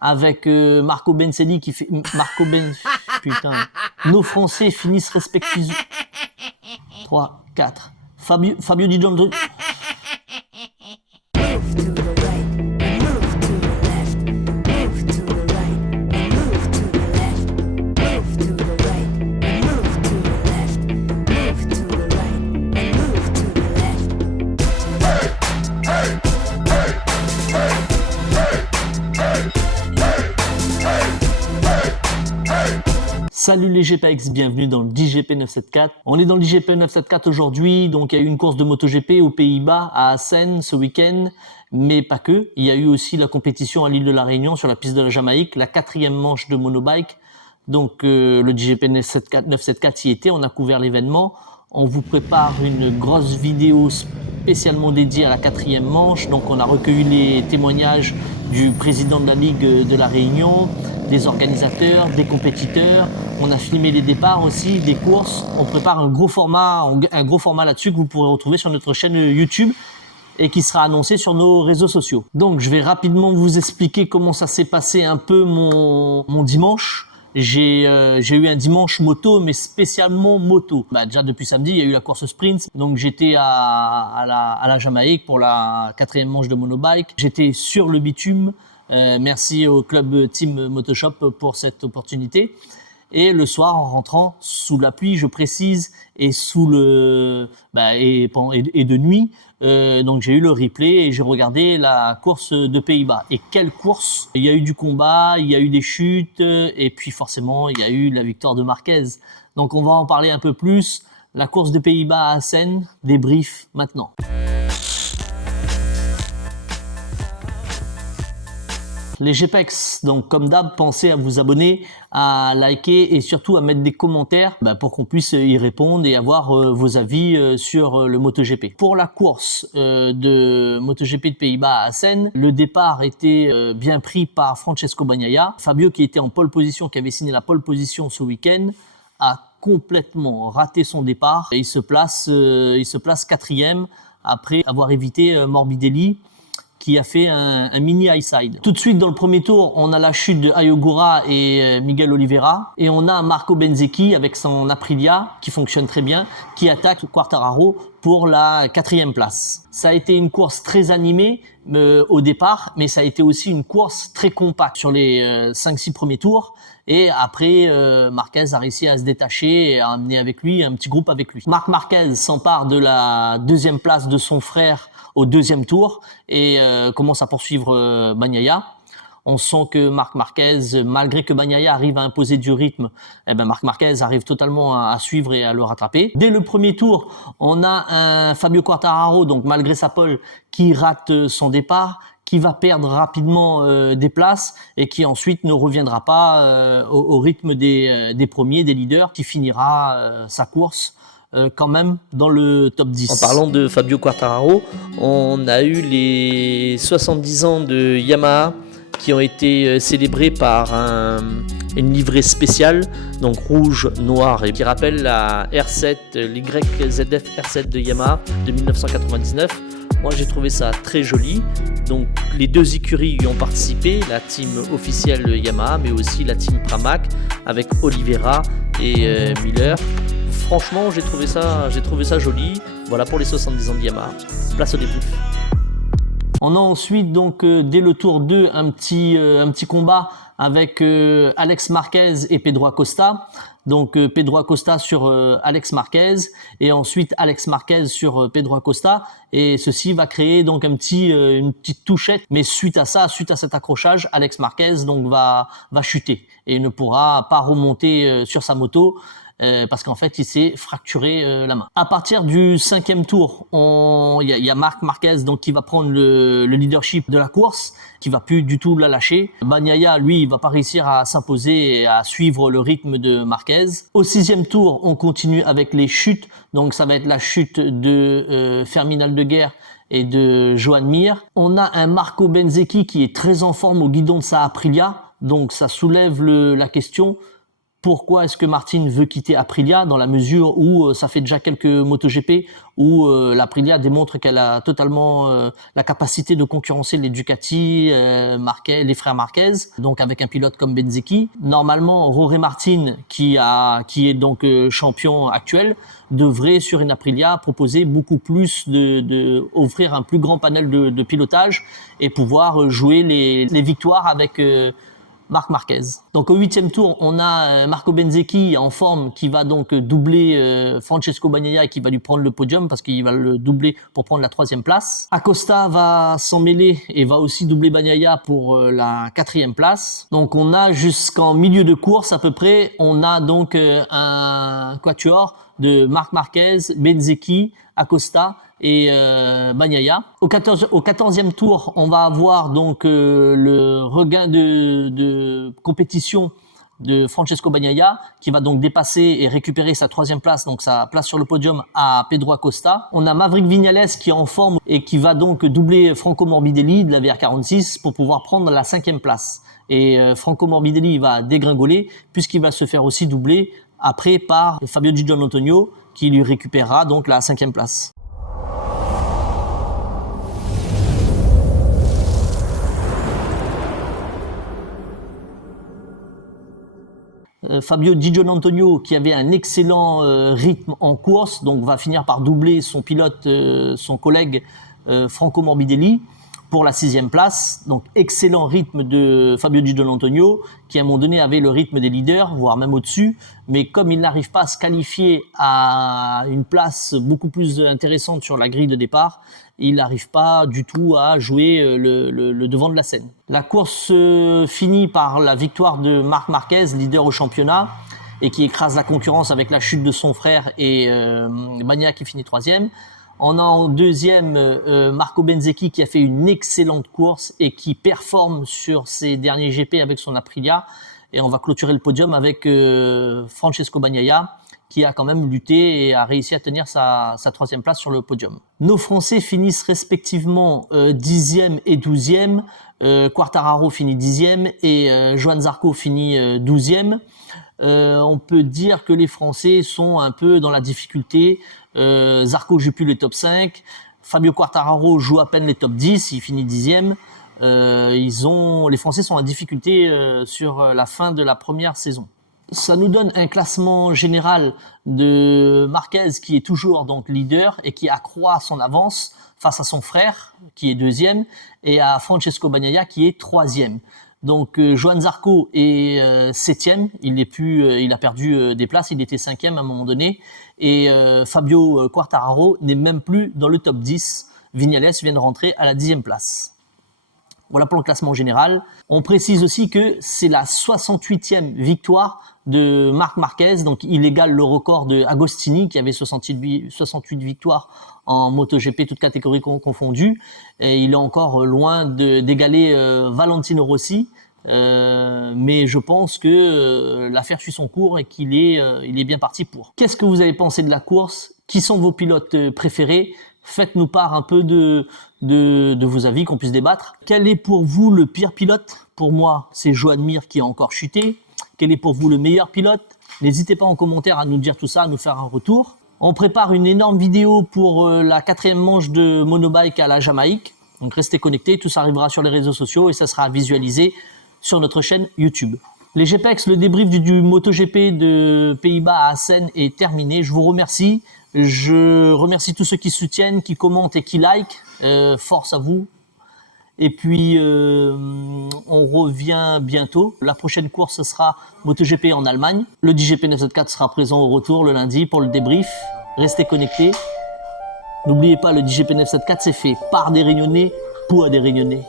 avec Marco Benzelli qui fait... Putain. Nos Français finissent respectivement... 3, 4. Fabio Di Giorgio... Salut les GPX, bienvenue dans le DGP 974. On est dans le DGP 974 aujourd'hui, donc il y a eu une course de MotoGP aux Pays-Bas, à Assen ce week-end, mais pas que. Il y a eu aussi la compétition à l'île de la Réunion sur la piste de la Jamaïque, la 4e manche de monobike. Donc le DGP 974 y était, on a couvert l'événement. On vous prépare une grosse vidéo spécialement dédiée à la 4e manche. Donc on a recueilli les témoignages du président de la Ligue de la Réunion, des organisateurs, des compétiteurs. On a filmé les départs aussi, des courses. On prépare un gros format là-dessus que vous pourrez retrouver sur notre chaîne YouTube et qui sera annoncé sur nos réseaux sociaux. Donc je vais rapidement vous expliquer comment ça s'est passé un peu mon dimanche. J'ai eu un dimanche moto, mais spécialement moto. Déjà depuis samedi, il y a eu la course sprint. Donc j'étais à la Jamaïque pour la 4e manche de monobike. J'étais sur le bitume. Merci au club Team Motoshop pour cette opportunité. Et le soir, en rentrant sous la pluie, je précise, et sous le et de nuit, donc j'ai eu le replay et j'ai regardé la course de Pays-Bas. Et quelle course! Il y a eu du combat, il y a eu des chutes, et puis forcément il y a eu la victoire de Marquez. Donc on va en parler un peu plus. La course de Pays-Bas à Assen, débrief maintenant. Les GPX, donc comme d'hab, pensez à vous abonner, à liker et surtout à mettre des commentaires pour qu'on puisse y répondre et avoir vos avis sur le MotoGP. Pour la course de MotoGP de Pays-Bas à Assen, le départ était bien pris par Francesco Bagnaia. Fabio, qui était en pole position, qui avait signé la pole position ce week-end, a complètement raté son départ. Et il se place 4e après avoir évité Morbidelli, qui a fait un mini high side. Tout de suite dans le premier tour, on a la chute de Ayogura et Miguel Oliveira, et on a Marco Bezzecchi avec son Aprilia qui fonctionne très bien, qui attaque Quartararo pour la 4e place. Ça a été une course très animée au départ, mais ça a été aussi une course très compacte sur les 5-6 premiers tours. Et après, Marquez a réussi à se détacher et à amener avec lui un petit groupe avec lui. Marc Marquez s'empare de la 2e place de son frère au 2e tour et commence à poursuivre Bagnaia. On sent que Marc Marquez, malgré que Bagnaia arrive à imposer du rythme, Marc Marquez arrive totalement à suivre et à le rattraper. Dès le premier tour, on a un Fabio Quartararo, donc malgré sa pole, qui rate son départ, qui va perdre rapidement des places et qui ensuite ne reviendra pas au rythme des premiers, des leaders, qui finira sa course quand même dans le top 10. En parlant de Fabio Quartararo, on a eu les 70 ans de Yamaha qui ont été célébrés par une livrée spéciale, donc rouge, noir, et qui rappelle la R7, l'YZF R7 de Yamaha de 1999. Moi j'ai trouvé ça très joli. Donc les deux écuries y ont participé, la team officielle Yamaha, mais aussi la team Pramac avec Oliveira et Miller. Franchement, j'ai trouvé ça joli. Voilà pour les 70 ans de Yamaha. Place au débrief. On a ensuite donc dès le tour 2 un petit combat avec Alex Marquez et Pedro Acosta. Donc Pedro Acosta sur Alex Marquez et ensuite Alex Marquez sur Pedro Acosta, et ceci va créer donc une petite touchette, mais suite à cet accrochage, Alex Marquez donc va chuter et ne pourra pas remonter sur sa moto. Parce qu'en fait il s'est fracturé la main. À partir du 5e tour, il y a Marc Marquez donc qui va prendre le leadership de la course, qui va plus du tout la lâcher. Bagnaia, lui, il va pas réussir à s'imposer et à suivre le rythme de Marquez. Au 6e tour, on continue avec les chutes. Donc ça va être la chute de Fermin Aldeguer et de Joan Mir. On a un Marco Bezzecchi qui est très en forme au guidon de sa Aprilia. Donc ça soulève la question: Pourquoi est-ce que Martin veut quitter Aprilia, dans la mesure où ça fait déjà quelques MotoGP où l'Aprilia démontre qu'elle a totalement la capacité de concurrencer les Ducati, les frères Marquez, donc avec un pilote comme Bezzecchi. Normalement, Jorge Martin, qui est donc champion actuel, devrait sur une Aprilia proposer beaucoup plus offrir un plus grand panel de pilotage et pouvoir jouer les victoires avec Marc Marquez. Donc au 8e tour, on a Marco Bezzecchi en forme qui va donc doubler Francesco Bagnaia et qui va lui prendre le podium parce qu'il va le doubler pour prendre la 3e place. Acosta va s'en mêler et va aussi doubler Bagnaia pour la 4e place. Donc on a jusqu'en milieu de course à peu près, on a donc un quatuor de Marc Marquez, Bezzecchi, Acosta et Bagnaia. Au 14e tour, on va avoir donc le regain de compétition de Francesco Bagnaia qui va donc dépasser et récupérer sa 3e place, donc sa place sur le podium à Pedro Acosta. On a Maverick Viñales qui est en forme et qui va donc doubler Franco Morbidelli de la VR46 pour pouvoir prendre la 5e place. Et Franco Morbidelli va dégringoler puisqu'il va se faire aussi doubler après par Fabio Di Giannantonio qui lui récupérera donc la 5e place. Fabio Di Giannantonio qui avait un excellent rythme en course, donc va finir par doubler son pilote, son collègue Franco Morbidelli pour la 6e place. Donc excellent rythme de Fabio Di Giannantonio qui à un moment donné avait le rythme des leaders, voire même au-dessus, mais comme il n'arrive pas à se qualifier à une place beaucoup plus intéressante sur la grille de départ, il n'arrive pas du tout à jouer le devant de la scène. La course finit par la victoire de Marc Marquez, leader au championnat, et qui écrase la concurrence avec la chute de son frère et Bagnaia qui finit 3e. On a en 2e Marco Bezzecchi qui a fait une excellente course et qui performe sur ses derniers GP avec son Aprilia. Et on va clôturer le podium avec Francesco Bagnaia qui a quand même lutté et a réussi à tenir sa 3e place sur le podium. Nos Français finissent respectivement 10e et 12e. Quartararo finit 10e et Johann Zarco finit 12e. On peut dire que les Français sont un peu dans la difficulté. Zarco joue plus les top 5. Fabio Quartararo joue à peine les top 10. Il finit 10e. Les Français sont en difficulté sur la fin de la première saison. Ça nous donne un classement général de Marquez qui est toujours donc leader et qui accroît son avance face à son frère qui est 2e et à Francesco Bagnaia qui est 3e. Donc Johann Zarco est 7e, il a perdu des places, il était 5e à un moment donné et Fabio Quartararo n'est même plus dans le top 10. Viñales vient de rentrer à la 10e place. Voilà pour le classement général. On précise aussi que c'est la 68e victoire de Marc Marquez, donc il égale le record de Agostini qui avait 68 victoires en MotoGP, toutes catégories confondues. Et il est encore loin d'égaler Valentino Rossi, mais je pense que l'affaire suit son cours et qu'il est bien parti pour. Qu'est-ce que vous avez pensé de la course? Qui sont vos pilotes préférés? Faites-nous part un peu de vos avis, qu'on puisse débattre. Quel est pour vous le pire pilote? Pour moi, c'est Joan Mir qui a encore chuté. Quel est pour vous le meilleur pilote? N'hésitez pas en commentaire à nous dire tout ça, à nous faire un retour. On prépare une énorme vidéo pour la 4e manche de monobike à la Jamaïque. Donc restez connectés, tout ça arrivera sur les réseaux sociaux et ça sera visualisé sur notre chaîne YouTube. Les GPEX, le débrief du MotoGP de Pays-Bas à Assen est terminé. Je vous remercie. Je remercie tous ceux qui soutiennent, qui commentent et qui likent. Force à vous. Et puis, on revient bientôt. La prochaine course, ce sera MotoGP en Allemagne. Le DGP 974 sera présent au retour le lundi pour le débrief. Restez connectés. N'oubliez pas, le DGP 974, c'est fait par des Réunionnais pour des Réunionnais.